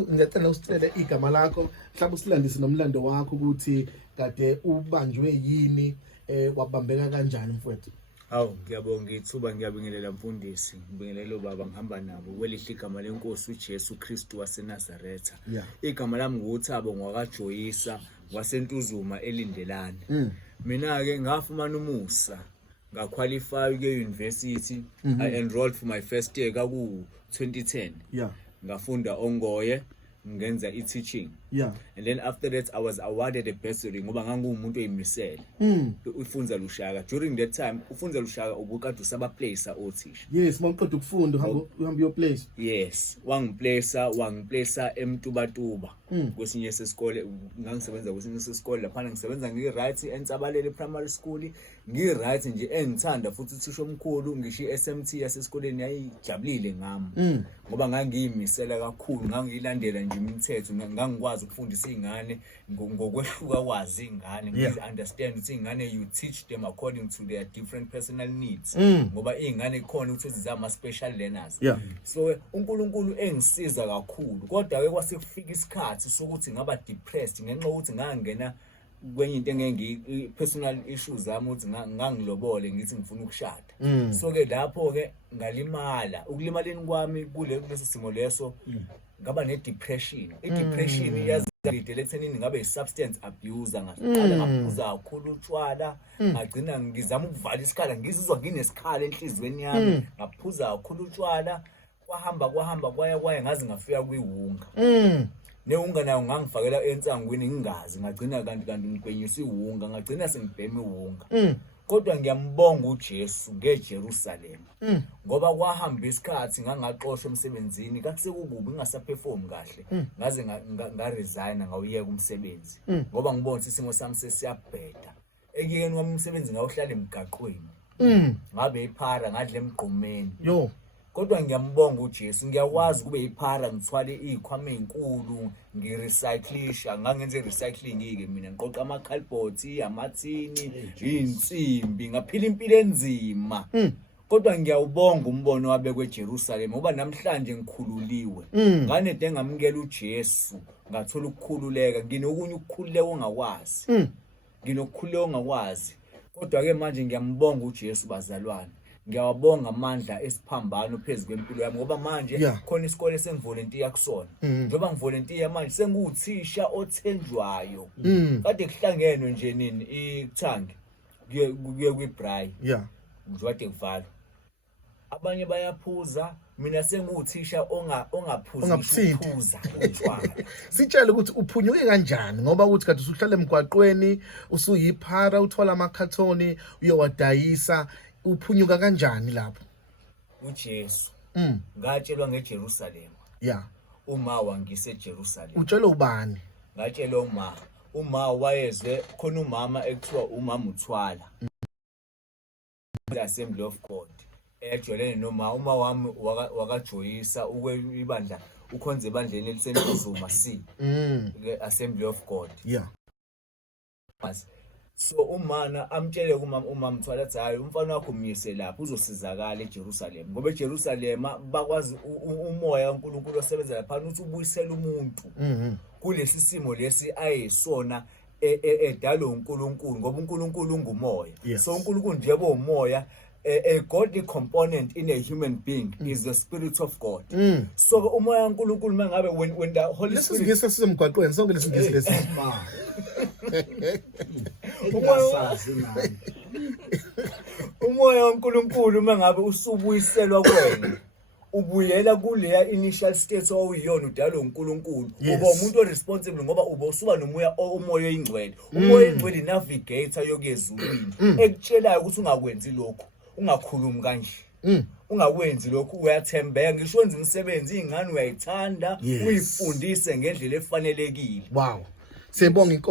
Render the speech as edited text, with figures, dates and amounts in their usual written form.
Ngicela usitshele igama lakho, mhlawumbe usilandise nomlando wakho ukuthi kade ubanjwe yini, wabambeka kanjani mfowethu. Hawu, ngiyabonga ithuba, ngiyabingelela mfundisi, ngibingelela baba ngihamba nabo kwelihle igama lenkosi uJesu Kristu waseNazaretha. Igama lami nguThabo ngwakaJoyisa waseNtuzuma eLindelane. Mina ke ngafumana umusa, ngaqualify ke university. I enrolled for my first year kaku 2010. Ngafunda ongoye, ngenza teaching. And then after that I was awarded a bursary ngoba ngangumuntu oyimisele. Ufunza Lushaka. During that time ufunza Lushaka ubukade usabaplacer othisha. Yes, mawuqeda ukufunda uhamba your place. Yes, wangiplacer eMtubatuba. Kwesinye sesikole ngangisebenza kwesinye sesikole lapha ngisebenza ngi-right eNtsabalele primary school. Ngi-right nje engithanda futhi uthisha omkhulu ngisho SMT yasesikoleni yayijabulile ngami. Ngoba ngangiyimisela kakhulu, ngangiyilandela nje imithetho, ngangikwazi ukufundisa izingane ngokwehluka kwazi izingane, ngi-understand ukuthi izingane you teach them according to their different personal needs. Ngoba izingane khona ukuthi zizama special learners. So uNkulunkulu engisiza kakhulu, kodwa ke kwase kufika isikhathi sokuthi ngaba depressed ngenxa ukuthi ngangena kwenye into engeke personal issues zami ukuthi ngangilobole ngithi ngifuna ukushada. So ke lapho ke ngalimala, ukulimaleni kwami kuleso simo leso ngaba ne-depression. I-depression yazidela ekuthenini ngabe i-substance abuser, ngaqala ngaphuza kakhulu utshwala, ngagcina ngizama ukuvala isikhala, ngizizwa nginesikhala enhlizweni yami, ngaphuza kakhulu utshwala, kwahamba kwaya ngaze ngafika kwiwunga. Newunga nayo ngangifakela ensangweni ngingazi, ngagcina kanti ngigwenyisa iwunga, ngagcina sengibhema iwunga. Kodwa ngiyambonga uJesu ngeJerusalem ngoba kwahamba isikhathi ngangaxoshwa emsebenzini, kakusekukubi ngingasaperform kahle, ngaze ngaresign ngawuyeka umsebenzi ngoba ngibona ukuthi isimo sami sesiyabheda. Ekuyeni wami umsebenzi ngawuhlala emgaqweni, ngabe iphara ngadle emgqomeni. Kodwa ngiyambonga uJesu, ngiyakwazi kube iphara ngithwale izikhwama ezinkulu, ngirecyclisha, ngangenze recycling ke mina, ngiqoqa amakhalibhothi, amathini, insimbi, ngaphila impilo enzima. Kodwa ngiyawubonga umbono wabe kweJerusalem ngoba namhlanje ngikhululiwe. Nganede ngamukela uJesu, ngathola ukukhululeka, nginokunye ukukhululeka ongakwazi. Nginokukhululeka ongakwazi. Kodwa ke manje ngiyambonga uJesu bazalwane. Ngiyawabonga amandla esiphambano phezulu kwempilo yami ngoba manje khona isikole sengivolunteer kusona. Njoba ngivolunteer manje senguthisha othenjwayo. Kade kuhlangenwe nje nini iThangi kuye kwiBraai. Ngizwade kuvala. Abanye bayaphuza, mina senguthisha ongaphuzi ukuphuza utshwala. Sitshela ukuthi uphunyuke kanjani ngoba uthi kade usuhlala emgwaqweni, usuyiphara, uthwala amakhathoni, uyowadayisa. Uphunyuka kanjani lapho? uJesu ngatshelwa ngeJerusalem. Uma wangise Jerusalem. Utshela ubani? Ngatshelwa uma wayezwe khona umama ekuthiwa umama uthwala. Assembly of God. Ejwelene noma uma wami wakaJoyisa ibandla ukhonze ebandleni eliseNtuzuma C. Assembly of God. So umana amtshele umama Mthwala athi hayi umfana wakho umyise lapho uzosizakala eJerusalem ngoba eJerusalem bakwazi umoya kaNkulunkulu osebenza lapha uthi ubuyisela umuntu kulesi simo lesi ayesona edalo uNkulunkulu ngoba uNkulunkulu ungumoya. So uNkulunkulu njebo umoya, a godly component in a human being is the Spirit of God. So umoya kaNkulunkulu mangabe when the Holy Spirit lesemgwaqweni sonke lesingisi lesi umoya kaNkulunkulu mangabe usubuyiselwa kwena, ubuyela kuleya initial state owuyona udalo uNkulunkulu, uba umuntu oresponsible ngoba uba usuba nomoya oyingcwele. Umoya oyingcwele navigator yokezulwini ekutshelayo ukuthi ungakwenzi lokho, ungakhulumi kanje, ungakwenzi lokho, uyathembeka ngisho wenza umsebenzi izingane uyayithanda, uyifundise ngendlela efanelekile. Siyabonga inkosi.